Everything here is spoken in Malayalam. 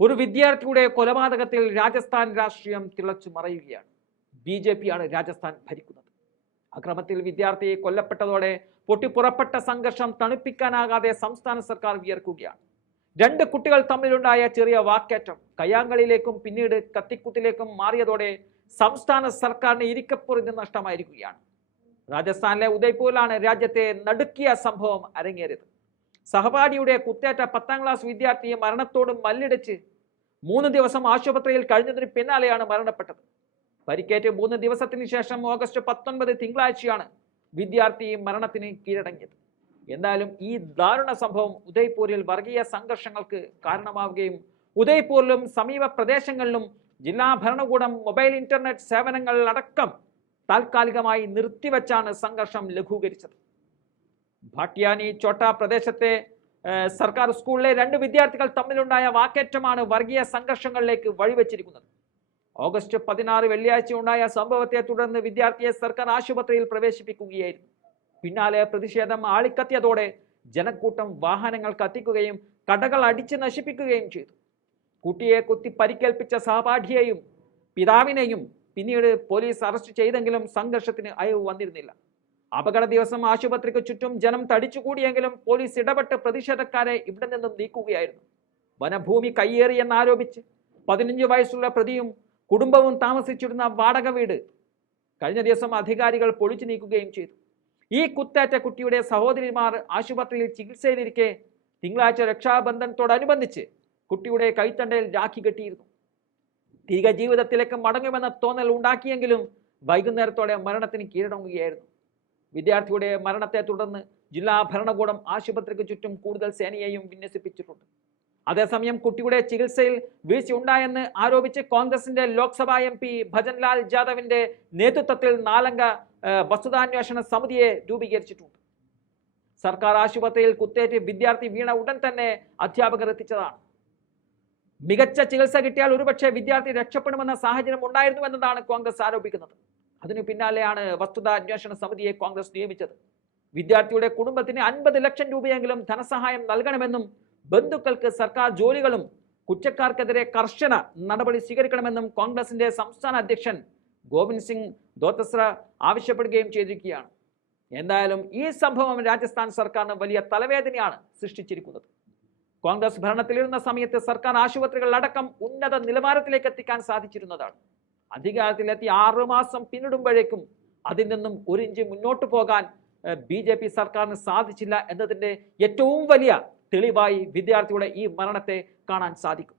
ഒരു വിദ്യാർത്ഥിയുടെ കൊലപാതകത്തിൽ രാജസ്ഥാൻ രാഷ്ട്രീയം തിളച്ചു മറയുകയാണ്. BJP ആണ് രാജസ്ഥാൻ ഭരിക്കുന്നത്. അക്രമത്തിൽ വിദ്യാർത്ഥി കൊല്ലപ്പെട്ടതോടെ പൊട്ടിപ്പുറപ്പെട്ട സംഘർഷം തണുപ്പിക്കാനാകാതെ സംസ്ഥാന സർക്കാർ വിയർക്കുകയാണ്. രണ്ട് കുട്ടികൾ തമ്മിലുണ്ടായ ചെറിയ വാക്കേറ്റം കയ്യാങ്കളിയിലേക്കും പിന്നീട് കത്തിക്കുത്തിലേക്കും മാറിയതോടെ സംസ്ഥാന സർക്കാരിന് ഇരിക്കപ്പുറത്ത് നഷ്ടമായിരിക്കുകയാണ്. രാജസ്ഥാനിലെ ഉദയ്പൂരിലാണ് രാജ്യത്തെ നടുക്കിയ സംഭവം അരങ്ങേറിയത്. സഹപാഠിയുടെ കുത്തേറ്റ 10ാം ക്ലാസ് വിദ്യാർത്ഥി മരണത്തോട് മല്ലിടിച്ച് 3 ദിവസം ആശുപത്രിയിൽ കഴിഞ്ഞതിന് പിന്നാലെയാണ് മരണപ്പെട്ടത്. പരിക്കേറ്റ് 3 ദിവസത്തിന് ശേഷം ഓഗസ്റ്റ് 19 തിങ്കളാഴ്ചയാണ് വിദ്യാർത്ഥി മരണത്തിന് കീഴടങ്ങിയത്. എന്തായാലും ഈ ദാരുണ സംഭവം ഉദയ്പൂരിൽ വർഗീയ സംഘർഷങ്ങൾക്ക് കാരണമാവുകയും ഉദയ്പൂരിലും സമീപ പ്രദേശങ്ങളിലും ജില്ലാ ഭരണകൂടം മൊബൈൽ ഇന്റർനെറ്റ് സേവനങ്ങൾ അടക്കം താൽക്കാലികമായി നിർത്തിവെച്ചാണ് സംഘർഷം ലഘൂകരിച്ചത്. ഭാട്ടിയാനി ചോട്ട പ്രദേശത്തെ സർക്കാർ സ്കൂളിലെ 2 വിദ്യാർത്ഥികൾ തമ്മിലുണ്ടായ വാക്കേറ്റമാണ് വർഗീയ സംഘർഷങ്ങളിലേക്ക് വഴിവെച്ചിരിക്കുന്നത്. ഓഗസ്റ്റ് 16 വെള്ളിയാഴ്ച ഉണ്ടായ സംഭവത്തെ തുടർന്ന് വിദ്യാർത്ഥിയെ സർക്കാർ ആശുപത്രിയിൽ പ്രവേശിപ്പിക്കുകയായിരുന്നു. പിന്നാലെ പ്രതിഷേധം ആളിക്കത്തിയതോടെ ജനക്കൂട്ടം വാഹനങ്ങൾ കത്തിക്കുകയും കടകൾ അടിച്ച് നശിപ്പിക്കുകയും ചെയ്തു. കുട്ടിയെ കുത്തി പരിക്കേൽപ്പിച്ച സഹപാഠിയെയും പിതാവിനെയും പിന്നീട് പോലീസ് അറസ്റ്റ് ചെയ്തെങ്കിലും സംഘർഷത്തിന് അയവ് വന്നിരുന്നില്ല. അപകട ദിവസം ആശുപത്രിക്ക് ചുറ്റും ജനം തടിച്ചുകൂടിയെങ്കിലും പോലീസ് ഇടപെട്ട് പ്രതിഷേധക്കാരെ ഇവിടെ നിന്നും നീക്കുകയായിരുന്നു. വനഭൂമി കയ്യേറിയെന്നാരോപിച്ച് 15 വയസ്സുള്ള പ്രതിയും കുടുംബവും താമസിച്ചിരുന്ന വാടക വീട് കഴിഞ്ഞ ദിവസം അധികാരികൾ പൊളിച്ചു നീക്കുകയും ചെയ്തു. ഈ കുത്തേറ്റ കുട്ടിയുടെ സഹോദരിമാർ ആശുപത്രിയിൽ ചികിത്സയിലിരിക്കെ തിങ്കളാഴ്ച രക്ഷാബന്ധനത്തോടനുബന്ധിച്ച് കുട്ടിയുടെ കൈത്തണ്ടയിൽ രാഖി കെട്ടിയിരുന്നു. തിരികെ ജീവിതത്തിലേക്ക് മടങ്ങുമെന്ന തോന്നൽ ഉണ്ടാക്കിയെങ്കിലും വൈകുന്നേരത്തോടെ മരണത്തിന് കീഴടങ്ങുകയായിരുന്നു. വിദ്യാർത്ഥിയുടെ മരണത്തെ തുടർന്ന് ജില്ലാ ഭരണകൂടം ആശുപത്രിക്ക് ചുറ്റും കൂടുതൽ സേനയെയും വിന്യസിപ്പിച്ചിട്ടുണ്ട്. അതേസമയം കുട്ടിയുടെ ചികിത്സയിൽ വീഴ്ചയുണ്ടായെന്ന് ആരോപിച്ച് കോൺഗ്രസിന്റെ ലോക്സഭാ MP ഭജൻലാൽ ജാദവിന്റെ നേതൃത്വത്തിൽ 4-അംഗ വസ്തുതാന്വേഷണ സമിതിയെ രൂപീകരിച്ചിട്ടുണ്ട്. സർക്കാർ ആശുപത്രിയിൽ കുത്തേറ്റ് വിദ്യാർത്ഥി വീണ ഉടൻ തന്നെ അധ്യാപകർ എത്തിച്ചതാണ്. മികച്ച ചികിത്സ കിട്ടിയാൽ ഒരുപക്ഷെ വിദ്യാർത്ഥി രക്ഷപ്പെടുമെന്ന സാഹചര്യം ഉണ്ടായിരുന്നുവെന്നതാണ് കോൺഗ്രസ് ആരോപിക്കുന്നത്. അതിനു പിന്നാലെയാണ് വസ്തുതാ അന്വേഷണ സമിതിയെ കോൺഗ്രസ് നിയമിച്ചത്. വിദ്യാർത്ഥിയുടെ കുടുംബത്തിന് 50 ലക്ഷം രൂപയെങ്കിലും ധനസഹായം നൽകണമെന്നും ബന്ധുക്കൾക്ക് സർക്കാർ ജോലികളും കുറ്റക്കാർക്കെതിരെ കർശന നടപടി സ്വീകരിക്കണമെന്നും കോൺഗ്രസിന്റെ സംസ്ഥാന അധ്യക്ഷൻ ഗോവിന്ദ് സിംഗ് ദോതസ്ര ആവശ്യപ്പെടുകയും ചെയ്തിരിക്കുകയാണ്. എന്തായാലും ഈ സംഭവം രാജസ്ഥാൻ സർക്കാരിന് വലിയ തലവേദനയാണ് സൃഷ്ടിച്ചിരിക്കുന്നത്. കോൺഗ്രസ് ഭരണത്തിലിരുന്ന സമയത്ത് സർക്കാർ ആശുപത്രികളിലടക്കം ഉന്നത നിലവാരത്തിലേക്ക് എത്തിക്കാൻ സാധിച്ചിരുന്നതാണ്. അധികാരത്തിലെത്തി 6 മാസം പിന്നിടുമ്പോഴേക്കും അതിൽ നിന്നും 1 ഇഞ്ച് മുന്നോട്ട് പോകാൻ BJP സർക്കാരിന് സാധിച്ചില്ല എന്നതിൻ്റെ ഏറ്റവും വലിയ തെളിവായി വിദ്യാർത്ഥിയുടെ ഈ മരണത്തെ കാണാൻ സാധിക്കും.